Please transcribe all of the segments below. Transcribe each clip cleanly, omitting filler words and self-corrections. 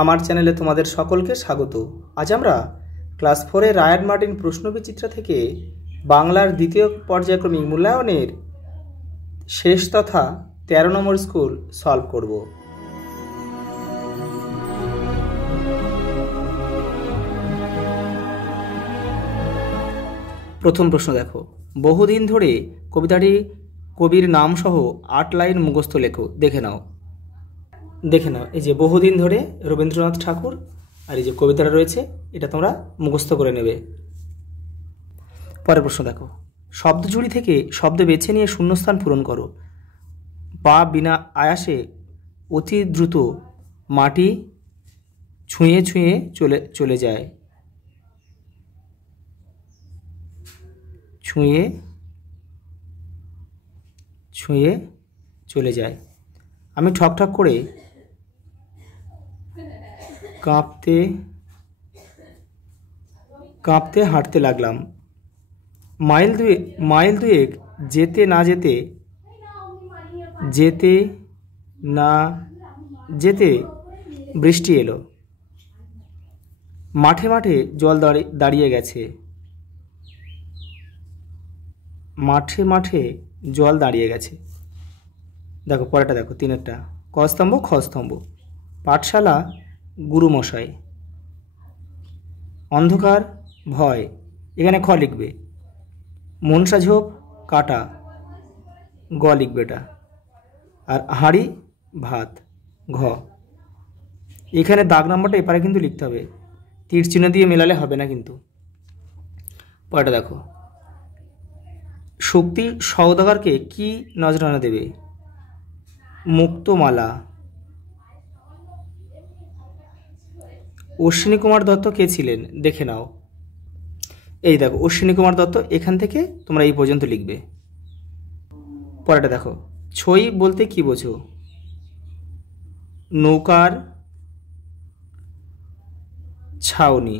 আমার চ্যানেলে তোমাদের সকলকে স্বাগত। আজ আমরা ক্লাস 4-এর রায়ান মার্টিন প্রশ্নবিচিত্রা থেকে বাংলার দ্বিতীয় পর্যায়ক্রমিক মূল্যায়নের শেষ তথা 13 নম্বর স্কুল সলভ করব। প্রথম প্রশ্ন দেখো, বহুদিন ধরে কবিতাটি কবির নাম সহ 8 লাইন মুখস্থ লেখো। দেখে নাও এই যে বহুদিন ধরে রবীন্দ্রনাথ ঠাকুর, আর এই যে কবিতাটা রয়েছে এটা তোমরা মুখস্থ করে নেবে। পরের প্রশ্ন দেখো, শব্দজুড়ি থেকে শব্দ বেছে নিয়ে শূন্যস্থান পূরণ করো। পা বিনা আয়াসে অতি দ্রুত মাটি ছুঁয়ে ছুঁয়ে চলে যায়। ছুঁয়ে ছুঁয়ে চলে যায়। আমি ঠকঠক করে কাঁপতে কাঁপতে হাঁটতে লাগলাম। মাইল দুয়েক যেতে না যেতে বৃষ্টি এলো। মাঠে মাঠে জল দাঁড়িয়ে গেছে। মাঠে মাঠে জল দাঁড়িয়ে গেছে। দেখো পরেরটা দেখো, 3-একটা ক স্তম্ভ খ স্তম্ভ। পাঠশালা গুরুমশাই। অন্ধকার ভয়, এখানে খ লিখবে। মনসা ঝোপ কাটা, গ লিখবে এটা। আর হাঁড়ি ভাত, ঘ। এখানে দাগ নাম্বারটা এপারে কিন্তু লিখতে হবে, তীর চিহ্ন দিয়ে মেলালে হবে না কিন্তু। পরেরটা দেখো, শক্তি সওদাগরকে কি নজরানা দেবে? মুক্তমালা। অশ্বিনী কুমার দত্ত কে ছিলেন? দেখে নাও। এই দেখো অশ্বিনী কুমার দত্ত, এখান থেকে তোমরা এই পর্যন্ত লিখবে। পরেরটা দেখো, ছই বলতে কি বোঝো? নৌকার ছাউনি।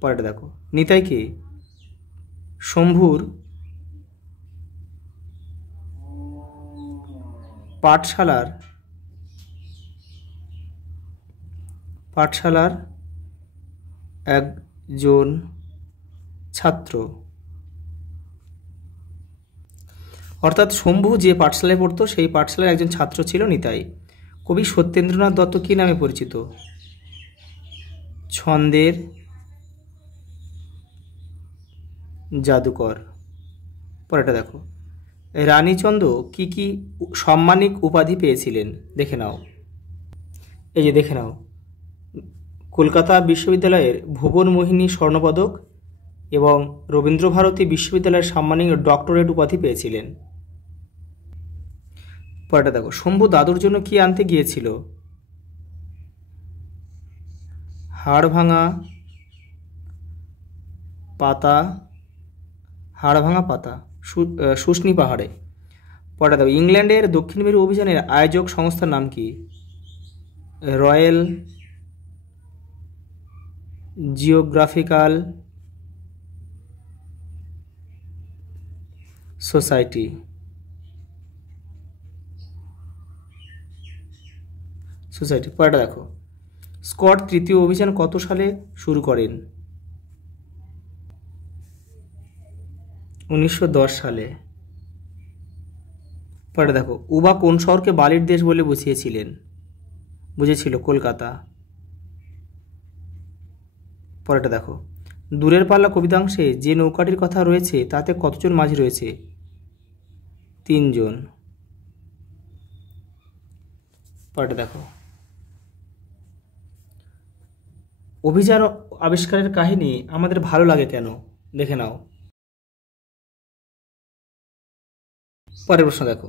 পরেরটা দেখো, নিতাই কে? শম্ভুর পাঠশালার একজন ছাত্র। অর্থাৎ শম্ভু যে পাঠশালায় পড়তো সেই পাঠশালার একজন ছাত্র ছিল নিতাই। কবি সত্যেন্দ্রনাথ দত্ত কী নামে পরিচিত? ছন্দের জাদুকর। পরেরটা দেখো, রানীচন্দ্র কি কি সাম্মানিক উপাধি পেয়েছিলেন? দেখে নাও। এই যে দেখে নাও, কলকাতা বিশ্ববিদ্যালয়ের ভুবন মোহিনী স্বর্ণপদক এবং রবীন্দ্রভারতী বিশ্ববিদ্যালয়ের সাম্মানিক ডক্টরেট উপাধি পেয়েছিলেন। পরেরটা দেখো, শম্ভু দাদুর জন্য কি আনতে গিয়েছিল? হাড় ভাঙা পাতা শুষ্নি পাহাড়ে। পরেরটা দেখো, ইংল্যান্ডের দক্ষিণ মেরু অভিযানের আয়োজক সংস্থার নাম কি? Royal geographical society. পরেরটা দেখো, স্কট তৃতীয় অভিযান কত সালে শুরু করেন? 1910 সালে। পরেরটা দেখো, উবা কোন শহরকে বালির দেশ বলে বুঝেছিল? কলকাতা। পরেরটা দেখো, দূরের পাল্লা কবিতাংশে যে নৌকাটির কথা রয়েছে তাতে কতজন মাঝি রয়েছে? 3 জন। পরেরটা দেখো, অভিযান আবিষ্কারের কাহিনী আমাদের ভালো লাগে কেন? দেখে নাও। পরের প্রশ্ন দেখো,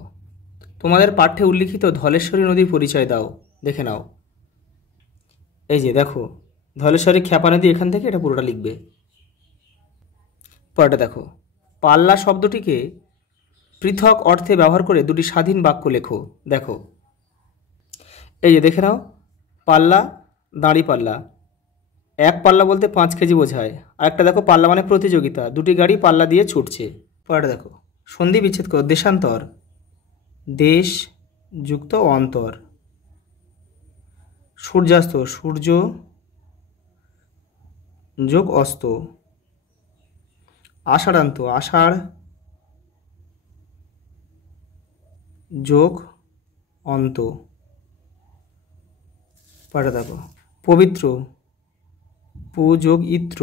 তোমাদের পাঠ্যে উল্লিখিত ধলেশ্বরী নদীর পরিচয় দাও। দেখে নাও। এই যে দেখো, ধলেশ্বরী খ্যাপা নদী, এখান থেকে এটা পুরোটা লিখবে। পরেরটা দেখো, পাল্লা শব্দটিকে পৃথক অর্থে ব্যবহার করে দুটি স্বাধীন বাক্য লেখো। দেখো এই যে দেখে নাও, পাল্লা দাঁড়ি পাল্লা। এক পাল্লা বলতে 5 কেজি বোঝায়। আর একটা দেখো, পাল্লা মানে প্রতিযোগিতা, দুটি গাড়ি পাল্লা দিয়ে ছুটছে। পরেরটা দেখো, সন্ধি বিচ্ছেদ করো। দেশান্তর, দেশ যুক্ত অন্তর। সূর্যাস্ত, সূর্য যোগ অস্ত। আষাঢ়ান্ত, আষাঢ় যোগ অন্ত। পরে দেখো পবিত্র, পু যোগ ইত্র।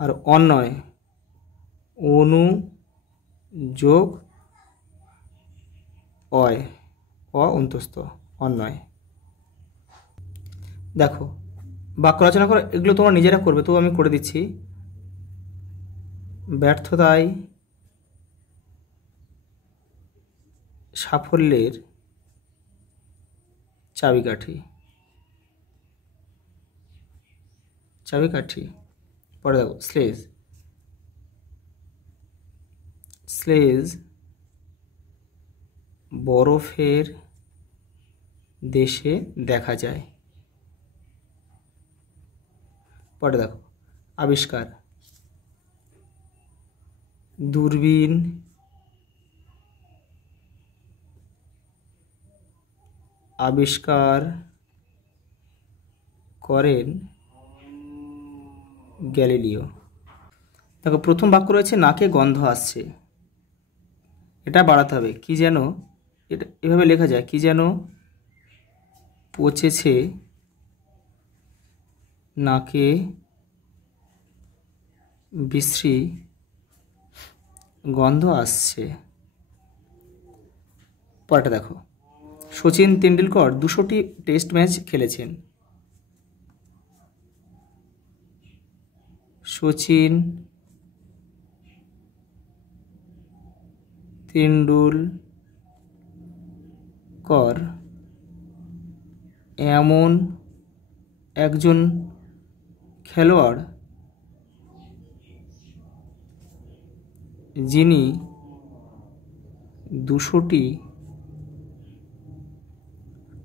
আর অন্যয়, অনু যোগ অয়, অন্তস্থ, অন্যয়। দেখো বাক্য রচনা করো, এগুলো তোমরা নিজেরা করবে, তো আমি করে দিচ্ছি। ব্যর্থতায় সাফল্যের চাবিকাঠি, চাবিকাঠি। পরে দেখো স্লেজ, স্লেজ বরফের দেশে দেখা যায়। পরে দেখো আবিষ্কার, দূরবীন আবিষ্কার করেন গ্যালিলিও। দেখো প্রথম বাক্য রয়েছে নাকে গন্ধ আসছে, এটা বাড়াতে হবে। কি যেন, এটা এভাবে লেখা যায়, কি যেন পচেছে নাকে বিশ্রী গন্ধ আসছে। পরেরটা দেখো, সচিন তেন্ডুলকর 200টি টেস্ট ম্যাচ খেলেছেন। সচিন তেন্ডুলকর এমন একজন খেলোয়াড় যিনি 200টি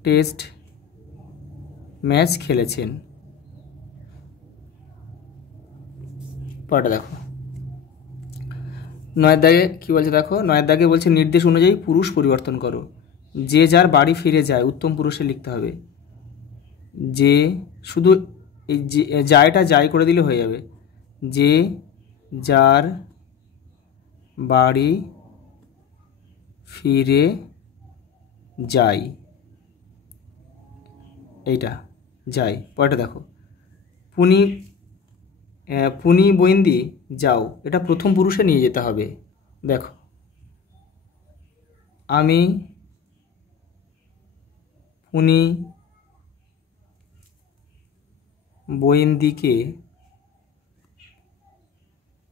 টেস্ট ম্যাচ খেলেছেন। পরেরটা দেখো, নয়ের দাগে কী বলছে দেখো, নয়ের দাগে বলছে নির্দেশ অনুযায়ী পুরুষ পরিবর্তন করো। যে যার বাড়ি ফিরে যায়, উত্তম পুরুষে লিখতে হবে। যে, শুধু এই যে যায়টা যাই করে দিলে হয়ে যাবে। যে যার বাড়ি ফিরে যাই, এইটা যাই। পরেরটা দেখো, পুনি পুনি বৈন্দি যাও, এটা প্রথম পুরুষে নিয়ে যেতে হবে। দেখো আমি পুনি বৈন্দিকে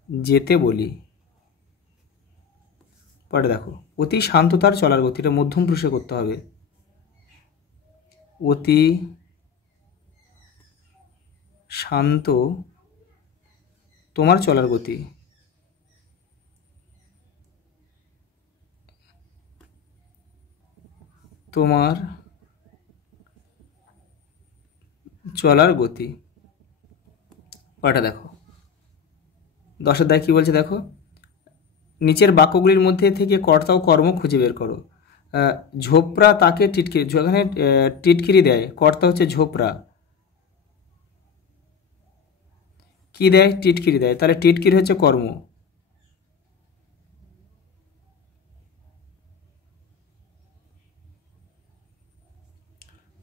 যেতে বলি। পরে দেখো অতি শান্ত তার চলার গতি, এটা মধ্যম পুরুষে করতে হবে। অতি শান্ত তোমার চলার গতি। তোমার চলার গতি। পরেরটা দেখো, 10 দায় কী বলছে দেখো, নিচের বাক্যগুলির মধ্যে থেকে কর্তা ও কর্ম খুঁজে বের করো। ঝোপড়া তাকে টিটকিরি, যেখানে টিটকিরি দেয়, কর্তা হচ্ছে ঝোপড়া। কি দেয়? টিটকিরি দেয়, তাহলে টিটকিরি হচ্ছে কর্ম।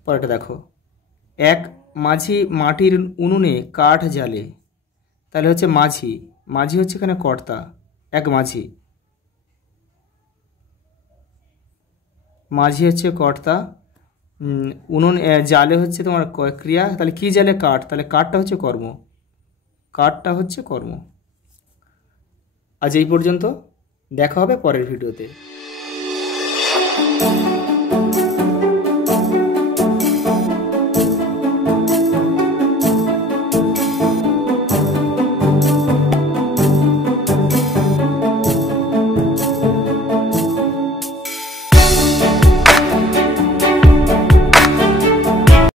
পরেরটা দেখো, এক মাঝি মাটির উনুনে কাঠ জ্বালে, তাহলে হচ্ছে মাঝি, মাঝি হচ্ছে এখানে কর্তা, এক মাঝি, মাঝি হচ্ছে কর্তা। উনুন জালে হচ্ছে তোমার ক্রিয়া, তাহলে কি জালে? কাঠ, তাহলে কাঠটা হচ্ছে কর্ম, কাঠটা হচ্ছে কর্ম। আজ এই পর্যন্ত, দেখা হবে পরের ভিডিওতে।